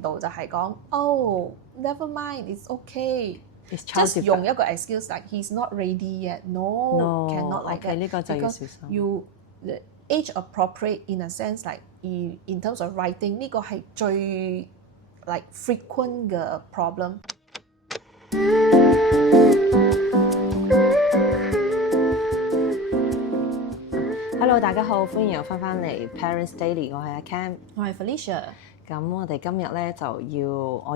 度就係講，oh never mind, it's okay。 It's just 用一個 excuse like he's not ready yet. No, cannot like that. 呢個就要小心。You age appropriate in a sense like in terms of writing 呢個係最 like frequent 嘅 problem。Hello， 大家好，歡迎又翻嚟 Parents Daily， 我係阿 Cam， 我係 Felicia。咁我哋今日咧我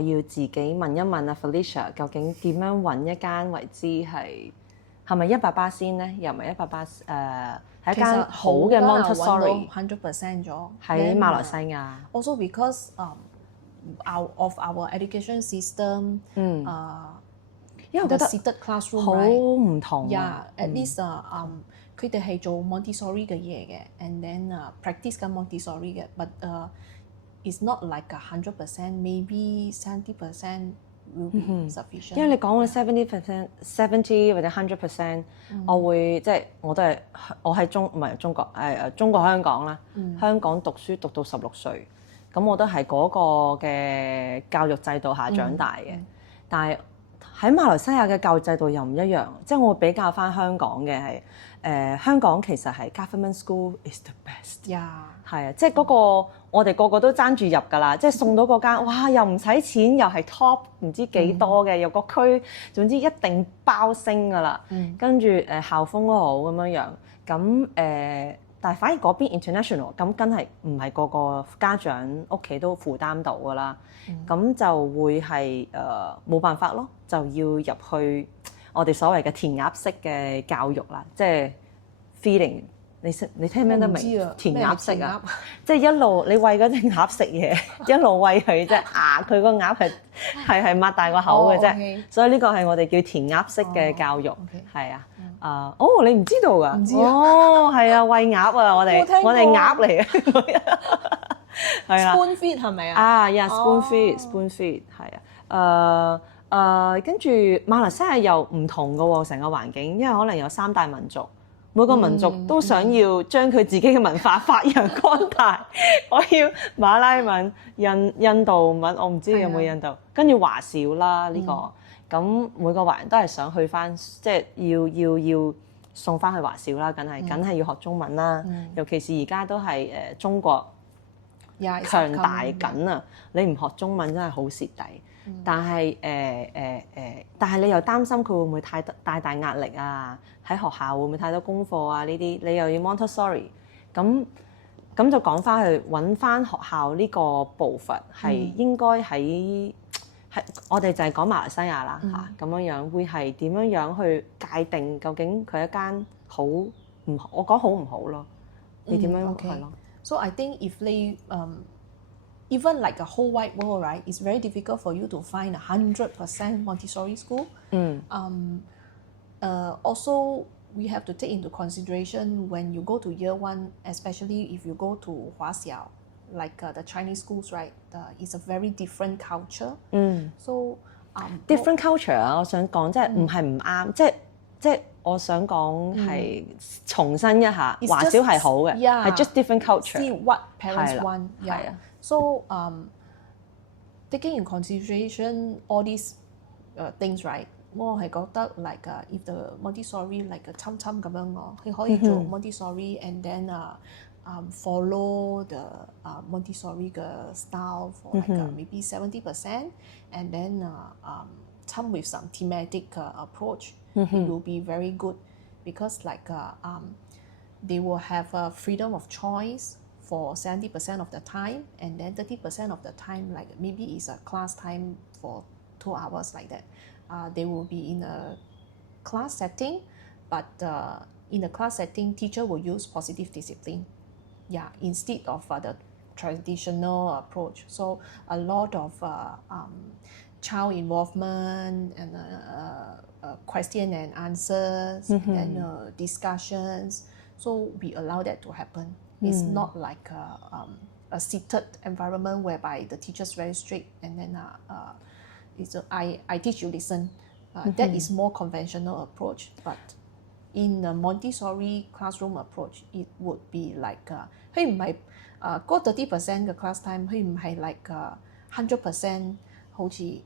要自己問一問阿 Felicia， 究竟點樣揾一間為之係咪100%咧？又唔係100%係一間好嘅 Montessori 100% 咗喺馬來西亞。Also because of our education system， 因為我覺得 seated classroom 好唔同。at least 佢哋係做 Montessori 嘅嘢嘅 and then practice 緊 Montessori 嘅 but it's not like 100%， maybe 70% will be sufficient。因為你講嘅70% 或者100%，我會即係我都係我喺中國香港啦，香港讀書讀到16歲，咁我都係嗰個嘅教育制度下長大嘅，但係喺馬來西亞嘅教育制度又唔一樣，即係我比較返香港嘅係香港其實係 government school is the best。係啊，即係嗰個我哋個個都爭住入㗎啦，即係送到嗰間，哇！又唔使錢，又係 top 唔知幾多嘅，又個區，總之一定包升㗎啦。跟住校風都好咁樣樣，咁但係反而嗰邊 international， 咁梗係唔係個個家長屋企都負擔到㗎啦，咁就會係冇辦法咯，就要入去我哋所謂嘅填鴨式嘅教育啦，即係 feeding。你聽唔聽得明？填鴨式啊，即係一路你餵嗰隻鴨食嘢，一路餵佢啫。佢個鴨係擘大個口嘅啫，所以呢個係我哋叫填鴨式嘅教育，係啊。你唔知道㗎？唔知係啊，餵鴨啊，我哋鴨嚟嘅，係啦。Spoon feed 係咪啊？Spoon feed 係啊。跟住馬來西亞又唔同㗎喎，成個環境，因為可能有3大民族。每個民族都想要將佢自己嘅文化發揚光大。我要馬拉文、印度文，我唔知有冇印度，跟住華小啦呢個。咁每個華人都係想去翻，即係要送翻去華小啦，梗係要學中文啦。尤其是而家都係中國強大緊啊！你唔學中文真係好蝕底。但係但係你又擔心佢會唔會太大壓力啊？喺學校會唔會太多功課啊？呢啲你又要 Montessori， 咁就講翻去揾翻學校呢個步伐係應該喺我哋就係講馬來西亞啦嚇，咁樣會係點樣去界定究竟佢一間好唔好？我講好唔好咯？你點樣係咯？So I think if they even like a whole wide world, right? It's very difficult for you to find 100% Montessori school. Also, we have to take into consideration when you go to year 1, especially if you go to 華小, like the Chinese schools, right? It's a very different culture. So different culture 啊，我想講即係唔係唔啱，即係我想講係重申一下，華小係好嘅，係 just different culture. See what parents want. So taking in consideration all these things, right? 我係覺得 like if the Montessori like 侵侵咁樣佢可以做 Montessori and then follow the Montessori 嘅 style for like maybe 70% and then come with some thematic approach. It will be very good because like they will have a freedom of choice for 70% of the time, and then 30% of the time, like maybe it's a class time for 2 hours like that. They will be in a class setting, but in the class setting, teacher will use positive discipline, instead of the traditional approach. So a lot of child involvement and question and answers and discussions. So we allow that to happen. It's not like a seated environment whereby the teacher's very strict and then I teach you listen. That is more conventional approach. But in the Montessori classroom approach, it would be like 佢唔係嗰30% 嘅 class time，佢唔係 like 100%好似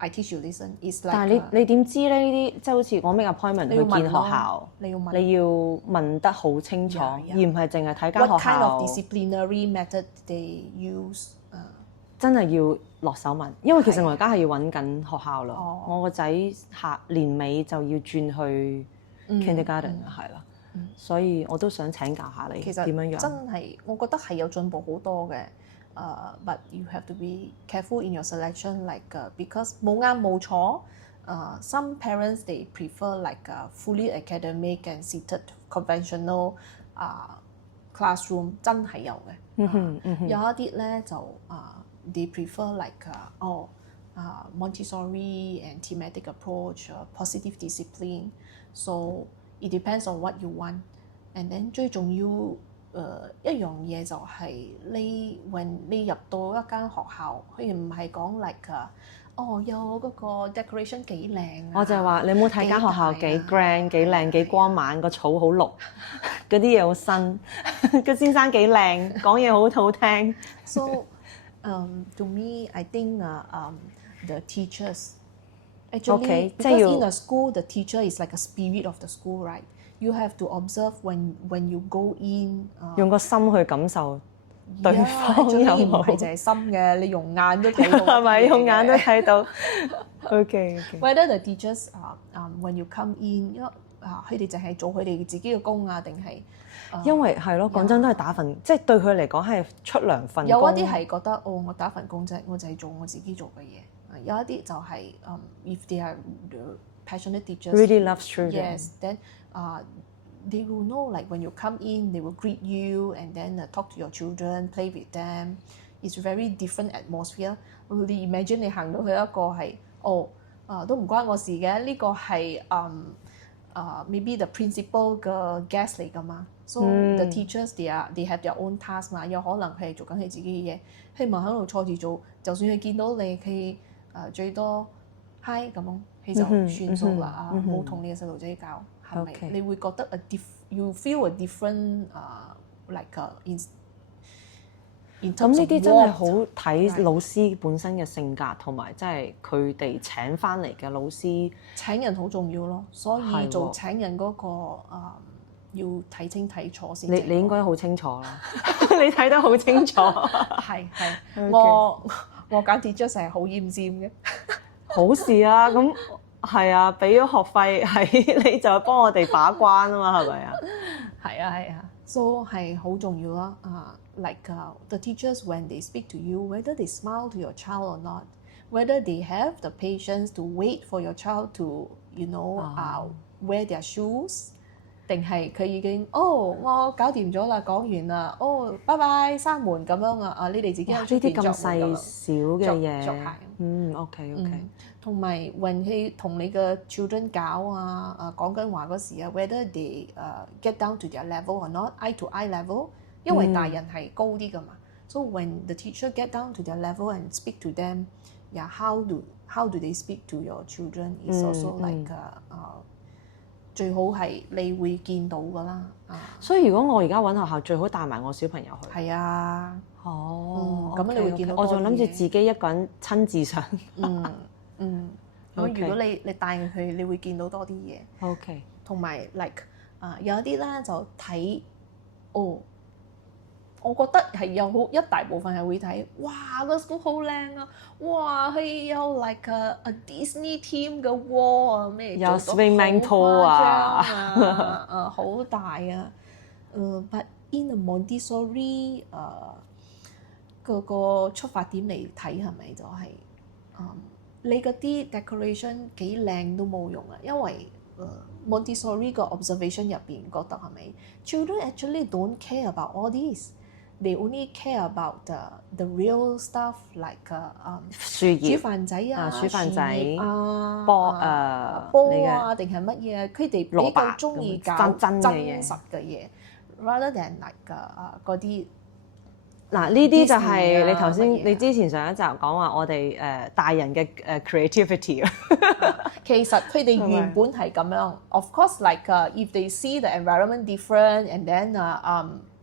I teach you listen is like。但係你點知咧？呢啲即係好似我 make appointment 去見學校，你要問，你要問得好清楚，而唔係淨係睇間學校。What kind of disciplinary method they use？真係要落手問，因為其實我而家係要揾緊學校咯。我個仔年尾就要轉去 kindergarten 係啦，所以我都想請教下你點樣樣。真係我覺得係有進步好多嘅。But you have to be careful in your selection, like because 冇啱冇錯。Some parents they prefer like fully academic and seated conventional classroom， 真係有嘅。有一啲咧就they prefer like Montessori and thematic approach, positive discipline. So it depends on what you want. And then 最重要一樣嘢就係你入到一間學校，佢唔係講 like 有嗰個 decoration 幾靚啊。我就係話你冇睇間學校幾 grand 幾靚幾光猛，個草好綠，嗰啲嘢好新，個先生幾靚，講嘢好聽。So to me, I think the teachers actually because in a school, the teacher is like a spirit of the school, right? You have to observe when you go in。用個心去感受對方有冇。唔係淨係心嘅，你用眼都睇到。係咪用眼都睇到 ？OK。Whether the teachers when you come in，佢哋淨係做佢哋自己嘅工啊，定係？因為係咯，講真都係打份，即係對佢嚟講係出糧份工。有一啲係覺得我打份工啫，我就係做我自己做嘅嘢。有一啲就係if they are passionate teachers really love children. Yes, then they will know like when you come in, they will greet you and then talk to your children, play with them. It's very different atmosphere. 你 imagine 你行到去一個係都唔關我事嘅，呢個係maybe the principal 嘅 guest 嚟㗎嘛。So the teachers they have their own task 嘛，有可能佢係做緊佢自己嘅嘢，佢唔係喺度坐住做，就算佢見到你，佢最多 hi 咁樣，佢就算數啦冇同你嘅細路仔教，係咪？你會覺得you feel a different like in terms of 咁呢啲真係好睇老師本身嘅性格，同埋即係佢哋請翻嚟嘅老師。請人好重要咯，所以做請人嗰個要睇清睇楚先。你應該好清楚啦，你睇得好清楚。係我揀 teacher 係好厭尖嘅。好事啊，咁係啊，俾咗學費係你就幫我哋把關啊嘛，係咪啊？係啊 ，so 係好重要啦。Like the teachers when they speak to you, whether they smile to your child or not, whether they have the patience to wait for your child to wear their shoes。定係佢已經我搞掂咗啦，講完啦，拜拜閂門咁樣啊！你哋自己喺出邊作咁細小嘅嘢，OK。同埋 when 佢同你嘅 children 搞講緊話嗰時whether they get down to their level or not, eye to eye level， 因為大人係高啲㗎嘛。So when the teacher get down to their level and speak to them, how do they speak to your children is also like 最好係你會見到㗎啦。所以如果我而家揾學校，最好帶埋我小朋友去。係啊。咁你會見到多啲嘢。我仲諗住自己一個人親自上。咁如果你帶佢去，你會見到多啲嘢。OK。同埋 like 有一啲咧就睇我覺得係有一大部分係會睇，哇個 school 好靚啊！哇佢有 like a Disney theme 嘅 wall 啊，咩有 swimming pool 啊，好大啊！But in a Montessori 個出發點嚟睇係咪就係你嗰啲 decoration 幾靚都冇用啊，因為Montessori 個 observation 入邊覺得係咪 children actually don't care about all this。They only care about the real stuff like 煮飯仔煮飯仔波定係乜嘢？佢哋比較中意搞真實嘅嘢 ，rather than like 嗰啲。嗱呢啲就係你頭先你之前上一集講話我哋大人嘅creativity 其實佢哋原本係咁樣。Of course, like if they see the environment different and then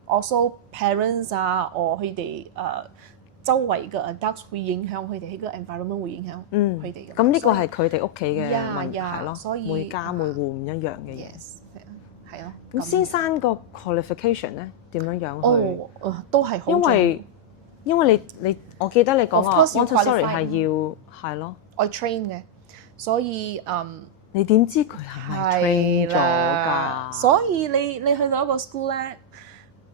also parents or 佢哋周圍嘅 adults 會影響佢哋，喺個 environment 會影響佢哋嘅。咁呢個係佢哋屋企嘅呀問題咯，所以每家每戶唔一樣嘅嘢。 Yes，係咯。咁先生個 qualification 咧點樣樣去？都係好重要。因為你我記得你講話 Of course 要 Montessori qualify 係要係咯。我 train 嘅，所以你點知佢係咪 train 咗㗎？所以你去到一個 school 咧，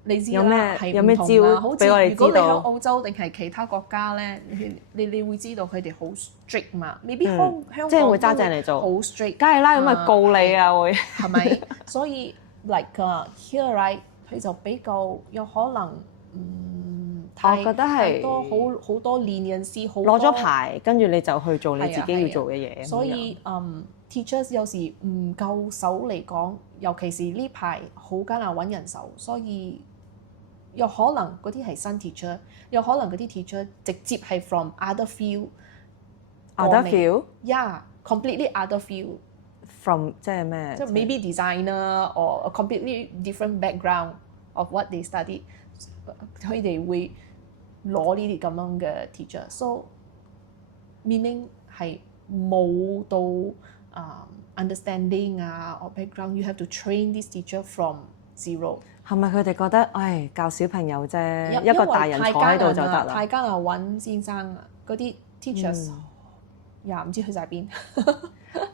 你知啦，係有咩招好俾我哋似如果你喺知道？澳洲定係其他國家咧，你會知道佢哋好 strict 嘛，未必香港即係會揸正嚟做，好 strict，梗係啦，咁咪告你啊會係咪？所以 like here right，佢就比較有可能我覺得係多好多leniency，好攞咗牌，跟住你就去做你自己要做嘅嘢。所以teachers 有時唔夠手嚟講，尤其是呢排好艱難揾人手，所以有可能嗰啲係新 teacher， 有可能嗰啲 teacher 直接係 from other field。other field？Yeah，completely other field。From 即係咩？即係 maybe designer or a completely different background of what they study， 佢哋會攞呢啲咁樣嘅 teacher，so meaning 係冇到understanding or background，you have to train this teacher from zero。係咪佢哋覺得教小朋友啫，一個大人坐喺度就得啦？太艱難揾先生啊，嗰啲 teachers 唔知去晒邊，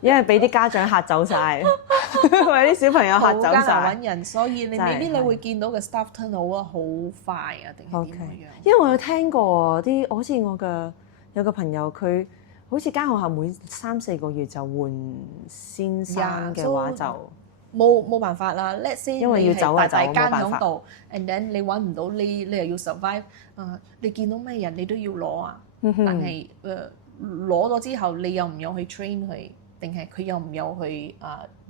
因為俾啲家長嚇走晒，為啲小朋友嚇走晒。好艱難揾人，所以你未必你會見到嘅 staff turnover 好快啊，定係點樣？因為我有聽過啲，好似我嘅有個朋友，佢好似間學校每3-4個月就換先生嘅話就冇辦法啦。Let's say 因為要走大間冇辦法喺度 ，and then 你揾唔到，你又要 survive。你見到咩人你都要攞啊，但係攞咗之後，你又唔有去 train 佢，定係佢又唔有去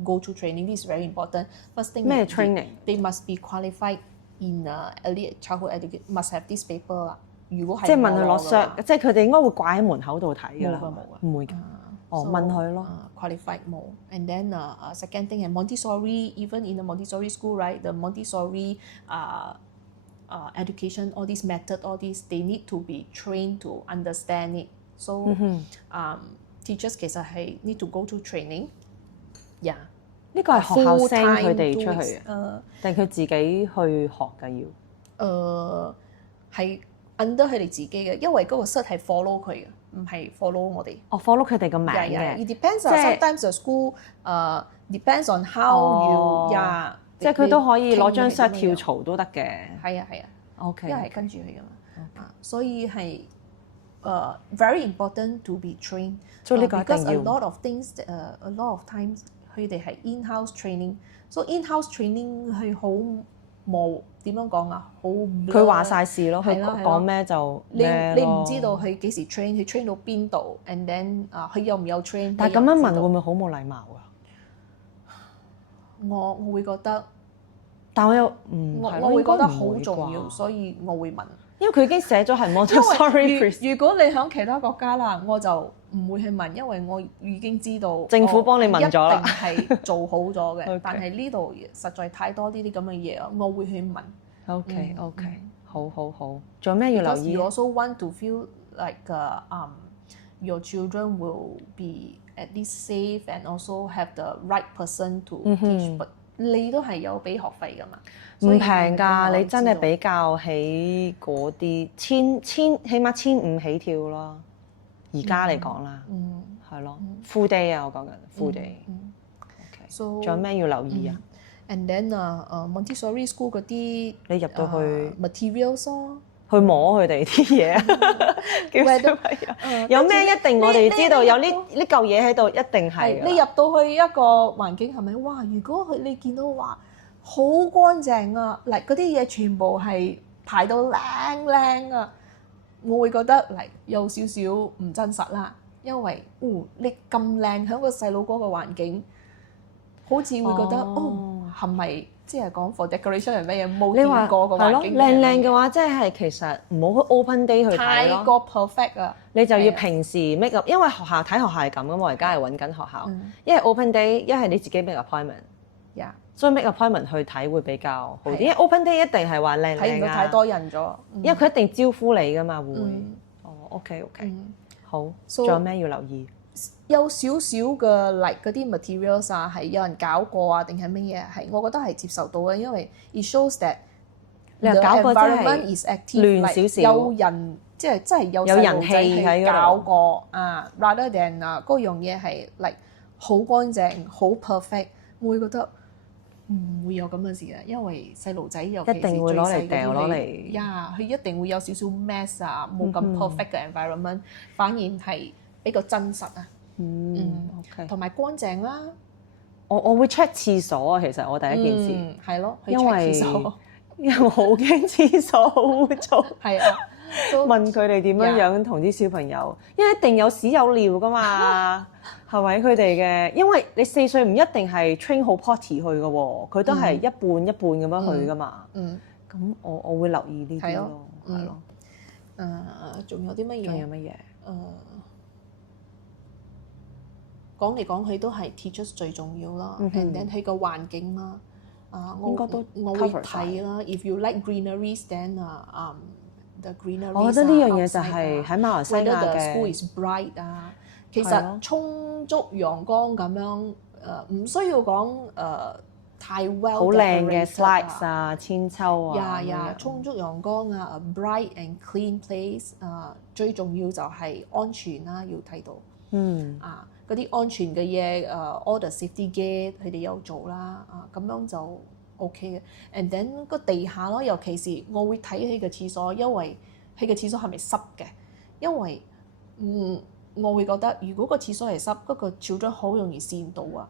go to training？This is very important. First thing 咩 training？ They must be qualified in early childhood education. Must have this paper 啦。如果係即係問佢攞 cert，即係佢哋應該會掛喺門口度睇㗎啦。冇㗎，唔會㗎。問佢咯。Qualified 冇。And then second thing 係 Montessori，even in the Montessori school, right? The Montessori education, all this method, all this, they need to be trained to understand it. So teachers 其實係 need to go to training。Yeah，呢個係學校 send 佢哋出去嘅，定佢自己去學㗎要？係 under 佢哋自己嘅，因為嗰個 cert 係 follow 佢嘅，唔係 follow 我哋。follow 佢哋個名嘅。It depends on sometimes the school depends on how you 即係佢都可以攞張 cert 跳槽都得嘅。係啊。OK。因為係跟住佢㗎嘛。所以係very important to be trained。所以呢個一定要。Because a lot of things, a lot of times 佢哋係 in-house training。So in-house training 係好冇點樣講啊？好佢話晒事咯，佢講咩就咩你唔知道佢幾時 train，佢 train 到邊度 ，and then 佢有唔有 train？但係咁樣問會唔會好冇禮貌啊？我會覺得，但我又我會覺得好重要，所以我會問。因為佢已經寫咗係 Montessori。如果你喺其他國家啦，我就唔會去問，因為我已經知道政府幫你問咗啦，一定係做好咗嘅。但係呢度實在太多呢啲咁嘅嘢啊，我會去問。OK，好。仲有咩要留意 ？You also want to feel like your children will be at least safe and also have the right person to teach。你都係有俾學費㗎嘛？唔平㗎，你真係比較起嗰啲起碼1500起跳咯。而家嚟講啦，係咯 ，full day 啊，我講緊 full day。OK，仲有咩要留意啊？And then Montessori school 嗰啲，你入到去 materials 咯，去摸佢哋啲嘢啊，叫小朋友有咩一定我哋知道有呢嚿嘢喺度，一定係。你入到去一個環境係咪？哇！如果你見到話好乾淨啊，嗱嗰啲嘢全部係排到靚啊，我會覺得有少少唔真實啦，因為你咁靚喺個細佬哥嘅環境，好似會覺得係咪即係講 for decoration 係咩嘢？冇見過個環境。靚嘅話，即係其實唔好去 open day 去睇咯。太過 perfect 啊！你就要平時 make up，因為學校睇學校係咁噶嘛。我而家係揾緊學校，一係 open day，一係你自己 make appointment。，所以 make appointment 去睇會比較好啲，因為 係啊 open day 一定係話靚靚啊，睇唔到太多人咗，因為佢一定招呼你噶嘛會。哦，OK，好，仲有咩要留意？有少少嘅 like 嗰啲 materials 啊，係有人搞過啊，定係乜嘢？係我覺得係接受到嘅，因為 it shows that 你話搞過真係 environment is active，亂少少，有人即係真係有細路仔去搞過啊 ，rather than 嗰樣嘢係 like 好乾淨、好 perfect，我會覺得唔會有咁嘅事嘅，因為細路仔尤其是一定會攞嚟掉攞嚟，呀，佢一定會有少少 mess 啊，冇咁 perfect 嘅 environment，反而係比較真實啊。OK，同埋乾淨啦。我會 check 廁所啊，其實我第一件事係咯，因為我好驚廁所好污糟。係啊，問佢哋點樣同啲小朋友，因為一定有屎有尿噶嘛，係咪佢哋嘅？因為你4歲唔一定係 train 好 potty 去嘅喎，佢都係一半一半咁樣去噶嘛。咁我會留意呢啲咯，係咯。仲有啲乜嘢？仲有乜嘢？講嚟講去都係 teachers 最重要啦，and then 佢個環境啦。應該都我會睇啦。If you like greeneries, then the greeneries。我覺得呢樣嘢就係喺馬來西亞嘅。Whether the school is bright 啊，其實充足陽光咁樣唔需要講太 well 好靚嘅 slides 啊、千秋啊。充足陽光啊 ，a bright and clean place 最重要就係安全啦，要睇到。嗰啲安全嘅嘢all the safety gate 佢哋有做啦，咁樣就 OK 嘅。And then 個地下咯，尤其是我會睇佢嘅廁所，因為佢嘅廁所係咪濕嘅？因為我會覺得如果個廁所係濕，嗰個 children 好容易跣到啊。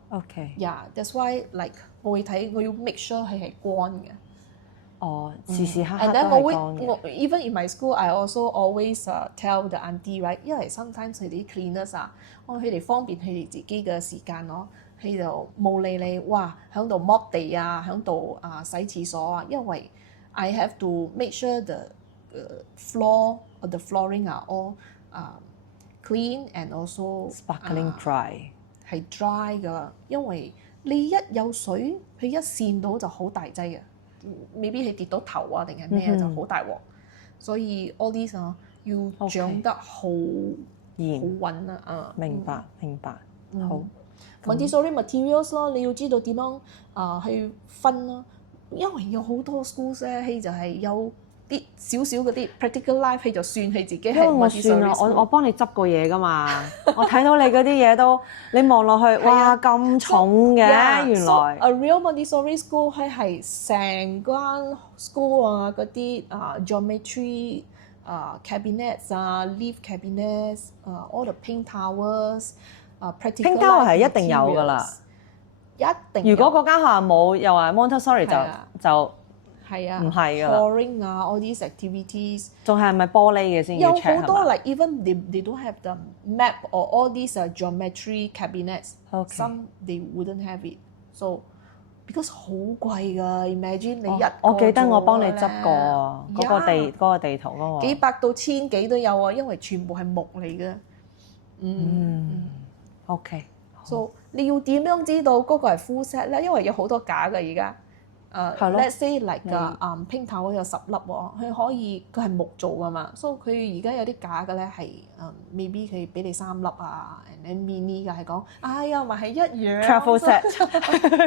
that's why like 我會睇，我要 make sure 佢係乾嘅。時時刻刻 And 都 then 係乾嘅。even in my school, I also always tell the auntie, right？ 因為 sometimes 佢哋啲 cleaners 佢哋方便佢哋自己嘅時間咯，佢就冇理你，哇，喺度剝地啊，喺度洗廁所啊，因為 I have to make sure the floor or the flooring are all clean and also sparkling dry。係 dry 㗎，因為你一有水，佢一跣到就好大劑嘅。未必係跌到頭啊，定係咩就好大鑊，所以 all these 要長得好穩啊。明白。好。Montessori materials 咯，你要知道點樣去分咯，因為有好多 schools 咧，佢就係有啲少少嗰啲 practical life，佢就算佢自己係 Montessori school。我幫你執過嘢㗎嘛，我睇到你嗰啲嘢都，你望落去，哇咁重嘅原來。A real Montessori school 佢係成間 school 嗰啲geometry cabinets leaf cabinets all the pink towers。Pink tower 係一定有㗎啦，一定。如果嗰間學校冇，又話 Montessori 就係啊，唔係㗎啦。Pouring all these activities， 仲係咪玻璃嘅先要 check 有好多 like even they don't have the map or all these geometry cabinets。Some they wouldn't have it。So because 好貴㗎 ，imagine 你一個我記得我幫你執過嗰個地圖嗰個。幾百到千幾都有啊，因為全部係木嚟嘅。OK。So 你要點樣知道嗰個係 full set 咧？因為有好多架㗎而家。let's say like pink tower 有10粒喎，佢係木做㗎嘛，所以佢而家有啲架嘅咧係未必佢俾你3粒啊 ，and then mini 嘅係講，哎呀咪係一樣。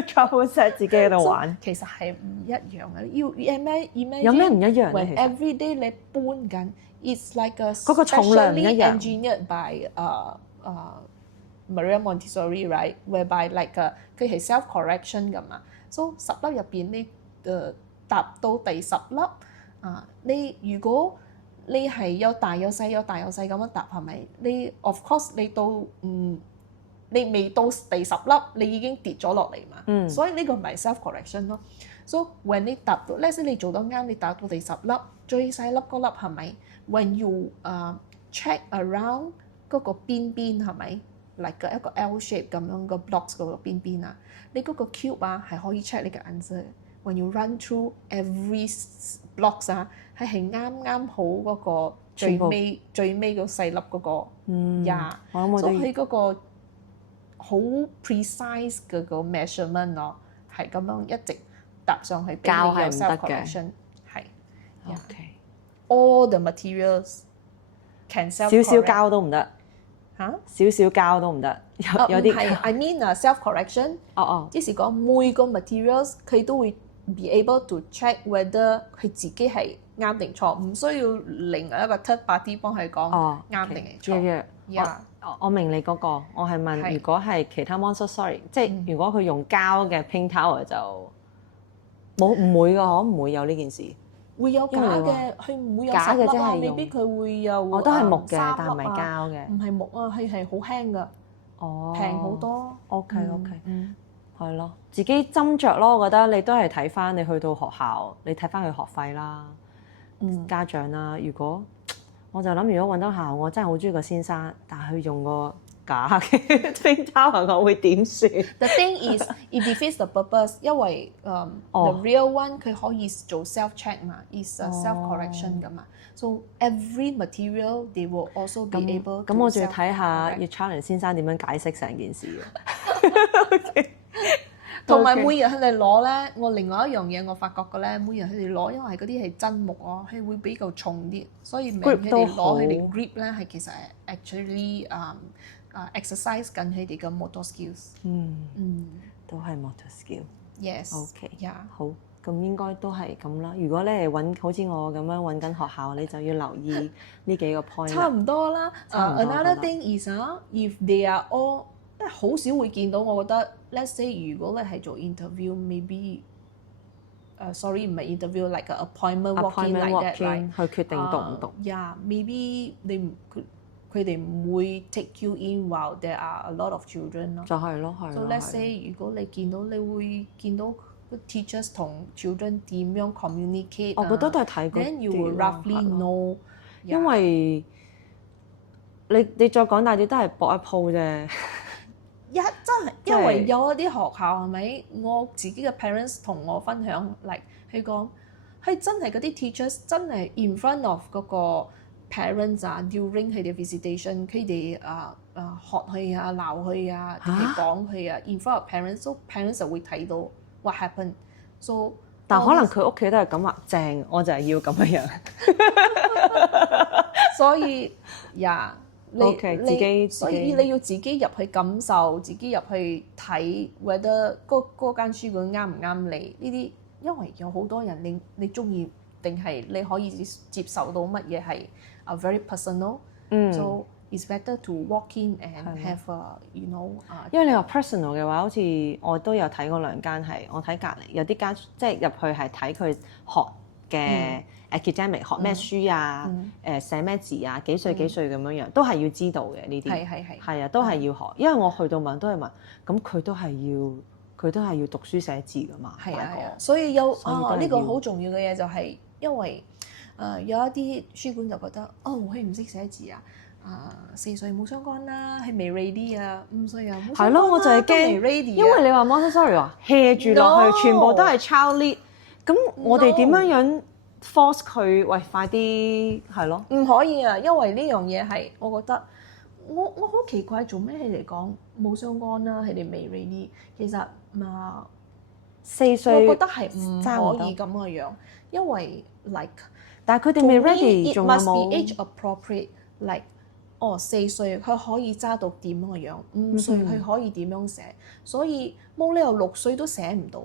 travel set 自己喺度玩。其實係唔一樣嘅，要 imagine 有咩唔一樣咧？ when every day 你搬緊 ，it's like a 嗰個重量唔一 specially 樣。 engineered by Maria Montessori right whereby like 佢係 self correction 㗎嘛。So 10粒入邊，你搭到第10粒你如果你係有大有細咁樣搭係咪？你 of course 你到你未到第10粒，你已經跌咗落嚟嘛。所以呢個唔係 self correction 咯。So when 你搭到 let's say 你做得啱，你搭到第10粒，最細粒嗰粒係咪 ？When you check around 嗰個邊係咪？like 一個 L shape 咁樣個 blocks 嗰個邊你嗰個 cube 係可以 check 你嘅 answer。When you run through every blocks 係啱好嗰個最尾嗰細粒嗰個所以佢嗰個好 precise 嗰個 measurement 咯，係咁樣一直搭上去，膠係俾你有唔得嘅 self-correction 係。 OK， All the materials can 少 self-correct 少膠都唔得，嚇。少少膠都唔得，有啲唔係，I mean self-correction，哦，即是講每個 materials 佢都會 be able to check whether 佢自己係啱定錯，唔需要另外一個 third party 幫佢講啱定係錯。我明你嗰個，我係問係如果係其他 Montessori，即係如果佢用膠嘅 Pink Tower 就唔會㗎，可唔會有呢件事？會有假因為你話嘅，佢唔會有假嘅10粒啊，即係用未必佢會有我都係木嘅， 3但係唔係粒啊，膠嘅。唔係木啊，佢係好輕㗎，哦，平好多。 OK，嗯係咯，自己斟酌咯。我覺得你都係睇翻你去到學校，你睇翻佢學費啦，家長啦。如果我就諗，如果揾到學校，我真係好中意個先生，但係佢用個假嘅 Pink Tower，我會點算？ The thing is, it defeats the purpose， 因為the real one 佢可以做 self check 嘛，is a self correction 㗎嘛。So every material they will also be able to 咁我就要睇下要 challenge 先生點樣解釋成件事嘅。同埋每日佢哋攞咧，我另外一樣嘢我發覺嘅咧，每日佢哋攞，因為嗰啲係真木啊，佢會比較重啲，所以明佢哋攞佢哋 grip 咧係其實係 actually exercise 緊佢哋嘅 motor skills。都係 motor skill。 Yes。 OK。 Yeah。好，咁應該都係咁啦。如果你係揾好似我咁樣揾緊學校，你就要留意呢幾個 point。差唔多啦。差唔多 Another thing is if they are all， 好少會見到。我覺得 let's say 如果你係做 interview，maybe sorry 唔係 interview，like a appointment walk-in like that，right？ 去決定讀唔讀。Yeah，maybe 佢哋唔會 take you in while there are a lot of children 咯。就係咯，係咯。So let's say 如果你見到，你會見到 teachers 同 children 點樣 communicate。我覺得都係睇嗰啲。 Then you will roughly know。因為你再講大啲都係搏一鋪啫。真係，因為有一啲學校係咪？我自己嘅 parents 同我分享嚟，佢講係真係嗰啲 teachers 真係 in front of 嗰個 parents 啊 ，during 佢哋 visitation， 佢哋學佢啊、鬧佢啊、定係講佢啊 ，in front of parents，so parents 就會睇到 what happened。So 但可能佢屋企都係咁話，正，我就係要咁樣。所以呀。所以你要自己入去感受，自己入去睇 whether 嗰間書館啱唔啱你呢啲，因為有好多人你中意定係你可以接受到乜嘢係very personal。So it's better to walk in and have you know。因為你話 personal 嘅話，好似我都有睇過兩間係，我睇隔離有啲間即係入去係睇佢學嘅。academic 學咩書啊？寫咩字啊？幾歲咁樣樣，都係要知道嘅呢啲。係啊，都係要學。因為我去到問都係問，咁佢都係要讀書寫字㗎嘛。係啊，所以呢個好重要嘅嘢就係因為有一啲書館就覺得佢唔識寫字啊，4歲冇相干啦，係未 ready 啊，5歲啊冇相干啦，我就係驚，因為你話 Montessori 話 hea 住落去，全部都係 child lead，咁我哋點樣force 佢？喂，快啲係咯！唔可以啊，因為呢樣嘢係我覺得我好奇怪，做咩佢哋講冇相干啦？佢哋未 ready，其實4歲，我覺得係唔可以咁嘅樣，因為 like 但係佢哋未 ready， 仲有冇 ？It must be age appropriate，like 4歲佢可以揸到點樣嘅樣，5歲佢可以點樣寫，所以冇理由6歲都寫唔到。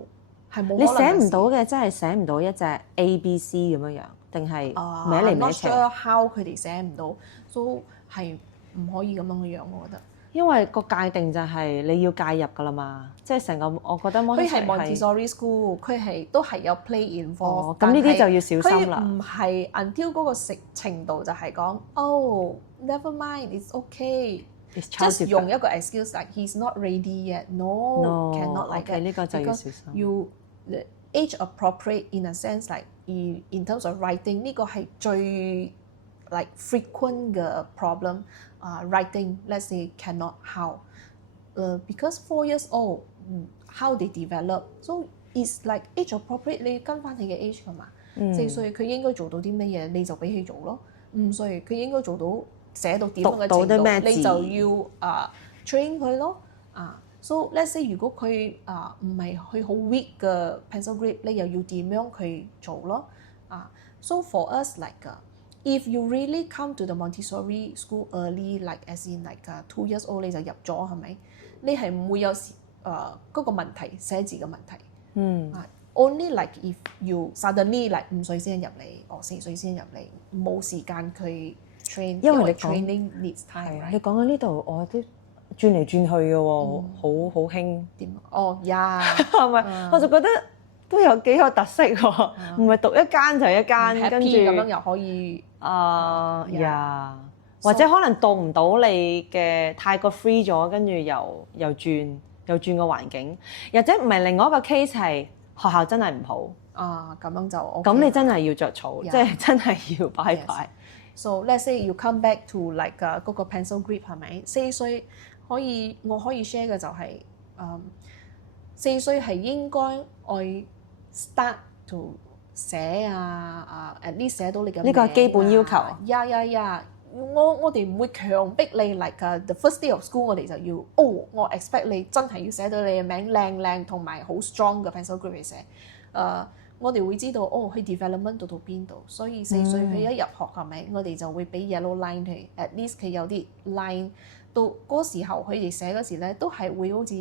你寫唔到嘅，真係寫唔到一隻 A、B、C 咁樣樣，定係歪嚟歪斜 ？Not sure how 佢哋寫唔到，所以係唔可以咁樣嘅樣，我覺得。因為個界定就係你要介入㗎啦嘛，即係成個我覺得 Montessori 佢係 Montessori school，佢都係有 play involved。咁呢啲就要小心啦。佢唔係 until 嗰個程度就係講never mind，it's okay。Just 用一個 excuse like he's not ready yet。No，cannot like that。呢個就要小心。要 age appropriate in a sense like in terms of writing 呢個係最 like frequent 嘅 problem。Writing let's say cannot how。because 4 years old how they develop so it's like age appropriate 你跟翻你嘅 age 㗎嘛。4歲佢應該做到啲乜嘢你就俾佢做咯。5歲佢應該做到寫到點樣嘅程度你就要train 佢咯。So let's say 如果佢唔係佢好 weak 嘅 pencil grip，你又要點樣去做咯？So for us if you really come to the Montessori school early like as in 2 years old 你就入咗係咪？你係唔會有嗰個問題寫字嘅問題。Only if you suddenly 5歲先入嚟，4歲先入嚟，冇時間去 train， 因為 training needs time。你講緊呢度，我啲轉嚟轉去嘅喎，好興。點？呀，係咪？我就覺得都有幾有特色喎，唔係讀一間就一間，跟住咁樣又可以或者可能到唔到你嘅太過 free 咗，跟住又轉個環境，或者唔係另外一個 case 係學校真係唔好咁樣就 OK。咁你真係要着草，即係真係要拜拜。So let's say you come back to 嗰個 pencil grip 係咪？4歲我可以 share 嘅就係4歲係應該愛 start to 寫at least 寫到你嘅名。呢個係基本要求。我哋唔會強迫你the first day of school 我哋就要我 expect 你真係要寫到你嘅名靚同埋好 strong 嘅 pencil grip 嚟寫。我哋會知道佢 development 到邊度，所以4歲佢一入學係咪？我哋就會俾 yellow line 佢 at least 佢有啲 line 到嗰時候佢哋寫嗰時咧都係會好似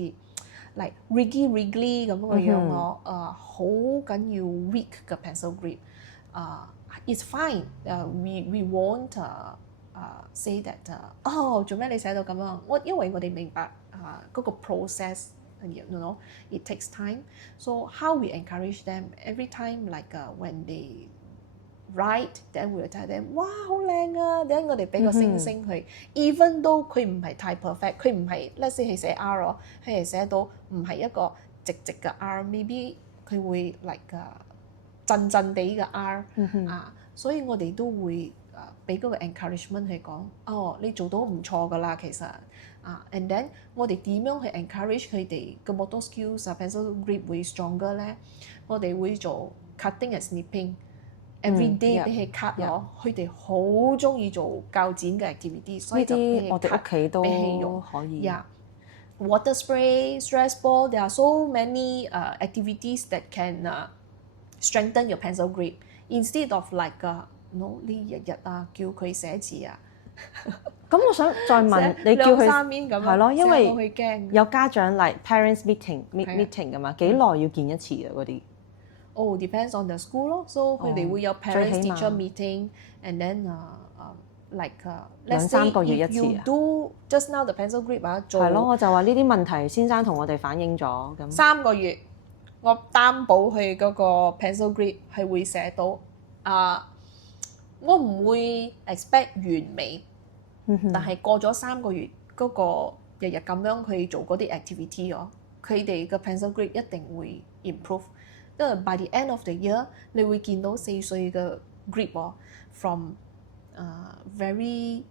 wriggly 咁個樣咯。好緊要 weak 嘅 pencil grip。It's fine. We won't say that 做咩你寫到咁樣？因為我哋明白嗰個 process。It takes time. So how we encourage them every time when they write, then we will tell them 哇好靚啊 then 我哋俾個星星佢 even though 佢唔係太 perfect 佢唔係 let's say 係寫 R 咯佢係寫到唔係一個直嘅 R maybe 佢會震地嘅 R 所以我哋都會俾嗰個 encouragement 去講你做到唔錯㗎啦其實and then 我哋點樣去 encourage 佢哋嘅 motor skills pencil grip 會 stronger 咧？我哋會做 cutting and snipping every day 俾佢 cut 咗，佢哋好中意做鉸剪嘅 activity， 所以就俾佢 cut 我哋屋企都俾佢用可以。Water spray, stress ball, there are so many activities that can strengthen your pencil grip instead of 你日日叫佢寫字咁我想再問你叫佢係咯，因為有家長嚟 parents meeting 㗎嘛，幾耐要見一次嗰啲？Depends on the school 咯，so 佢哋會有 parents teacher meeting and then let's say 2-3個月一次you do just now the pencil grip 做係咯，我就話呢啲問題先生同我哋反映咗咁3個月，我擔保佢嗰個 pencil grip 係會寫到我唔會 expect 完美。但係過咗3個月，嗰個日日咁樣去做嗰啲 activity 佢哋嘅 pencil grip 一定會 improve。因為 by the end of the year， 你會見到4歲嘅 grip from very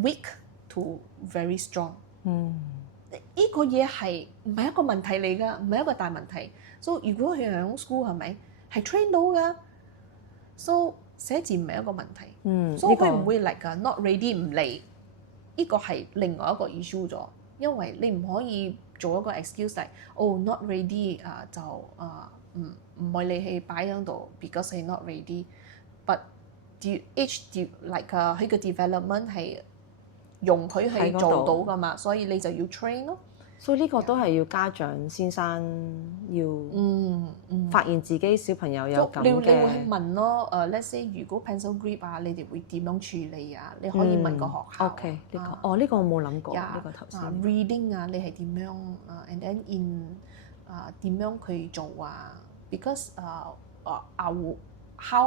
weak to very strong。呢個嘢係唔係一個問題嚟㗎？唔係一個大問題。所以如果佢喺 school 係咪係 train 到㗎？So寫字唔係一個問題，所以佢唔會not ready 唔嚟，呢個係另外一個 issue 咗，因為你唔可以做一個 excuse not ready 就唔係你去擺喺度 because 係 not ready，but each 佢嘅 development 係容許去做到㗎嘛，所以你就要 train 咯。所以呢個都係要家長先生要發現自己小朋友有咁嘅。你會去問咯，let's say 如果 pencil grip 你哋會點樣處理你可以問個學校。OK， 呢個我冇諗過呢個頭先。reading 你係點樣and then in 點樣去做because how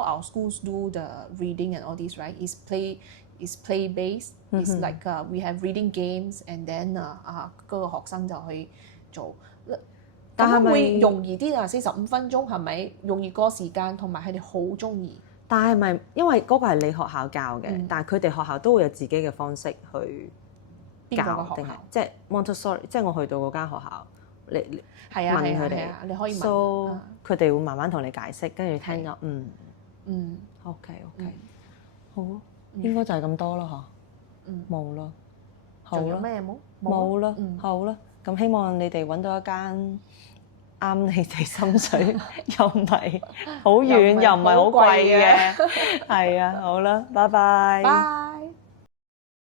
our schools do the reading and all this right is play based. It's we have reading games and then 嗰個學生就去做，咁會容易啲45分鐘係咪容易過時間，同埋佢哋好中意。但係咪因為嗰個係你學校教嘅，但係佢哋學校都會有自己嘅方式去教定係即係 Montessori， 即係我去到嗰間學校，你問佢哋，你可以問。So 佢哋會慢慢同你解釋，跟住聽咗OK， 好。應該就係咁多啦，冇啦，好啦，咩冇啦，好啦，咁希望你哋揾到一間啱你哋心水，又唔係好遠，又唔係好貴嘅，係啊，好啦，拜拜。拜。